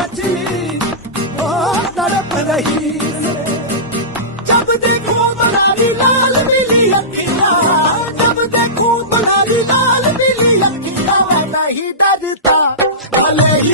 मछली वो तड़प रही है। जब देखो गुलाबी लाल पीली अखियाँ, जब देखो गुलाबी लाल पीली अखियाँ, नहीं डरता भले ही